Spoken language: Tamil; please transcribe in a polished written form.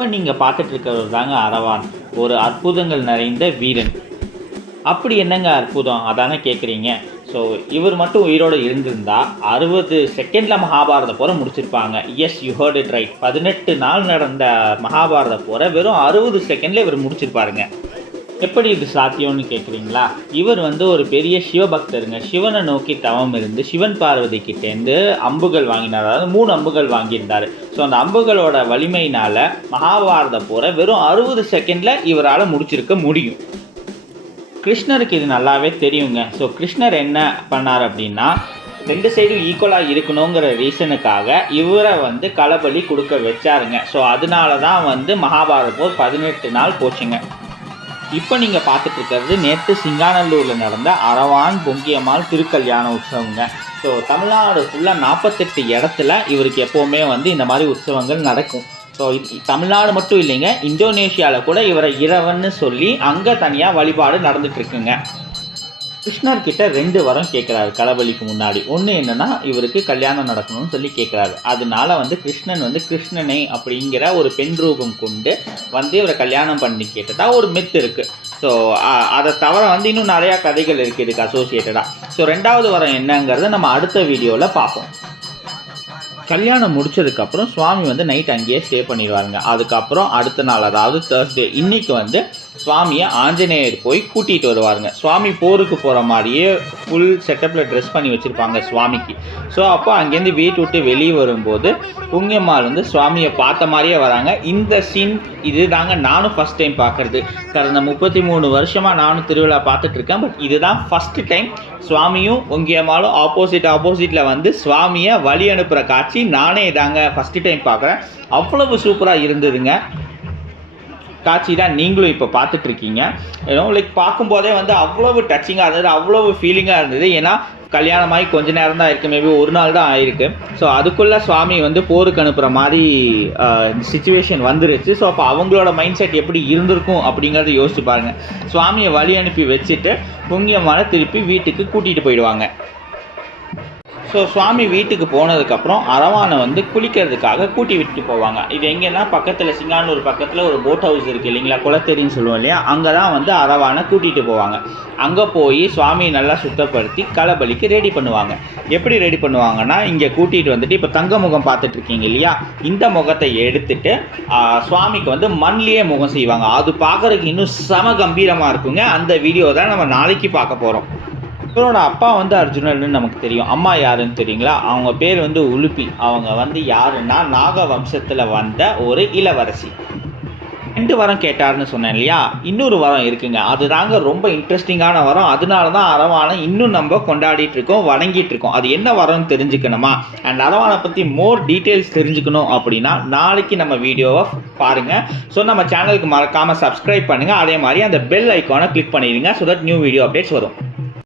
இப்போ நீங்கள் பார்த்துட்டு இருக்கிறவர் தாங்க அரவான், ஒரு அற்புதங்கள் நிறைந்த வீரன். அப்படி என்னங்க அற்புதம் அதானே கேட்குறீங்க. ஸோ இவர் மட்டும் உயிரோடு இருந்திருந்தா 60 செகண்டில் மகாபாரத போரை முடிச்சிருப்பாங்க. Yes, you heard it right. 18 நாள் நடந்த மகாபாரத போரை வெறும் 60 செகண்டில் இவர் முடிச்சிருப்பாருங்க. எப்படி இது சாத்தியம்னு கேட்குறீங்களா? இவர் ஒரு பெரிய சிவபக்தருங்க. சிவனை நோக்கி தவம் இருந்து சிவன் பார்வதி கிட்டேருந்து அம்புகள் வாங்கினார். அதாவது 3 அம்புகள் வாங்கியிருந்தார். ஸோ அந்த அம்புகளோட வலிமையினால் மகாபாரத போரை வெறும் 60 செகண்டில் இவரால் முடிச்சிருக்க முடியும். கிருஷ்ணருக்கு இது நல்லாவே தெரியுங்க. ஸோ கிருஷ்ணர் என்ன பண்ணார் அப்படின்னா, 2 சைடும் ஈக்குவலாக இருக்கணுங்கிற ரீசனுக்காக இவரை களபலி கொடுக்க வச்சாருங்க. ஸோ அதனால தான் மகாபாரத போர் 18 நாள் போச்சுங்க. இப்போ நீங்கள் பார்த்துட்டு இருக்கிறது நேற்று சிங்காநல்லூரில் நடந்த அரவான் பொங்கியம்மாள் திருக்கல்யாண உற்சவங்க. ஸோ தமிழ்நாடு ஃபுல்லாக 48 இடத்துல இவருக்கு எப்போவுமே இந்த மாதிரி உற்சவங்கள் நடக்கும். ஸோ தமிழ்நாடு மட்டும் இல்லைங்க, இந்தோனேஷியாவில் கூட இவரை இரவன்னு சொல்லி அங்கே தனியாக வழிபாடு நடந்துகிட்ருக்குங்க. கிருஷ்ணர்கிட்ட 2 வரம் கேட்குறாரு களபலிக்கு முன்னாடி. ஒன்று என்னென்னா, இவருக்கு கல்யாணம் நடக்கணும்னு சொல்லி கேட்குறாரு. அதனால கிருஷ்ணன் கிருஷ்ணனை அப்படிங்கிற ஒரு பெண் ரூபம் கொண்டு இவரை கல்யாணம் பண்ணி கேட்டதா ஒரு மித் இருக்குது. ஸோ அதை தவிர இன்னும் நிறையா கதைகள் இருக்குது இதுக்கு அசோசியேட்டடாக. ஸோ 2வது வரம் என்னங்கிறத நம்ம அடுத்த வீடியோவில் பார்ப்போம். கல்யாணம் முடிச்சதுக்கப்புறம் சுவாமி நைட் அங்கேயே ஸ்டே பண்ணிடுவாருங்க. அதுக்கப்புறம் அடுத்த நாள், அதாவது தேர்ஸ்டே, இன்றைக்கி சுவாமியை ஆஞ்சநேயர் போய் கூட்டிகிட்டு வருவாருங்க. சுவாமி போருக்கு போகிற மாதிரியே ஃபுல் செட்டப்பில் ட்ரெஸ் பண்ணி வச்சுருப்பாங்க சுவாமிக்கு. ஸோ அப்போ அங்கேருந்து வீட்டு விட்டு வெளியே வரும்போது பொங்கியம்மாள் சுவாமியை பார்த்த மாதிரியே வராங்க. இந்த சீன் இது தாங்க நானும் ஃபஸ்ட் டைம் பார்க்குறது. கடந்த 33 வருஷமாக நானும் திருவிழா பார்த்துட்ருக்கேன். பட் இதுதான் ஃபஸ்ட்டு டைம் சுவாமியும் பொங்கியம்மாளும் ஆப்போசிட்டில் சுவாமியை வழி அனுப்புகிற காட்சி நானே தாங்க ஃபஸ்ட்டு டைம் பார்க்குறேன். அவ்வளவு சூப்பராக இருந்ததுங்க காட்சி தான் நீங்களும் இப்போ பார்த்துட்ருக்கீங்க. பார்க்கும்போதே அவ்வளவு டச்சிங்காக இருந்தது, அவ்வளவு ஃபீலிங்காக இருந்தது. ஏன்னா கல்யாணமாகி கொஞ்ச நேரம் தான் இருக்குது, மேபி ஒரு நாள் தான் ஆயிருக்கு. ஸோ அதுக்குள்ளே சுவாமி போருக்கு அனுப்புகிற மாதிரி சிச்சுவேஷன் வந்துருச்சு. ஸோ அப்போ அவங்களோட மைண்ட் செட் எப்படி இருந்திருக்கும் அப்படிங்கிறத யோசிச்சு பாருங்கள். சுவாமியை வழி அனுப்பி வச்சுட்டு பொங்கியம்மாளை திருப்பி வீட்டுக்கு கூட்டிகிட்டு போயிடுவாங்க. ஸோ சுவாமி வீட்டுக்கு போனதுக்கப்புறம் அரவானை குளிக்கிறதுக்காக கூட்டி விட்டு போவாங்க. இது எங்கன்னா பக்கத்தில் சிங்கானூர் பக்கத்தில் ஒரு போட் ஹவுஸ் இருக்குது இல்லைங்களா, குளத்தெரின்னு சொல்லுவோம் இல்லையா, அங்கே தான் அரவானை கூட்டிகிட்டு போவாங்க. அங்கே போய் சுவாமியை நல்லா சுத்தப்படுத்தி களபலிக்கு ரெடி பண்ணுவாங்க. எப்படி ரெடி பண்ணுவாங்கன்னா, இங்கே கூட்டிகிட்டு இப்போ தங்க முகம் பார்த்துட்ருக்கீங்க இல்லையா, இந்த முகத்தை எடுத்துட்டு சுவாமிக்கு மண்லேயே முகம் செய்வாங்க. அது பார்க்குறதுக்கு இன்னும் செம கம்பீரமாக இருக்குங்க. அந்த வீடியோ தான் நம்ம நாளைக்கு பார்க்க போகிறோம். இவரோட அப்பா அர்ஜுனன்னு நமக்கு தெரியும். அம்மா யாருன்னு தெரியுங்களா? அவங்க பேர் உலுப்பி. அவங்க யாருன்னா நாக வம்சத்தில் வந்த ஒரு இளவரசி. 2 வரம் கேட்டார்னு சொன்னேன் இல்லையா, இன்னொரு வரம் இருக்குங்க. அதுதாங்க ரொம்ப இன்ட்ரெஸ்டிங்கான வரம். அதனால தான் அரவானை இன்னும் நம்ம கொண்டாடிட்டு இருக்கோம், வணங்கிட்டு இருக்கோம். அது என்ன வரம்னு தெரிஞ்சுக்கணுமா, அண்ட் அரவானை பற்றி மோர் டீட்டெயில்ஸ் தெரிஞ்சுக்கணும் அப்படின்னா நாளைக்கு நம்ம வீடியோவை பாருங்கள். ஸோ நம்ம சேனலுக்கு மறக்காமல் சப்ஸ்கிரைப் பண்ணுங்கள். அதே மாதிரி அந்த பெல் ஐக்கானை கிளிக் பண்ணிடுங்க. So that new video updates வரும்.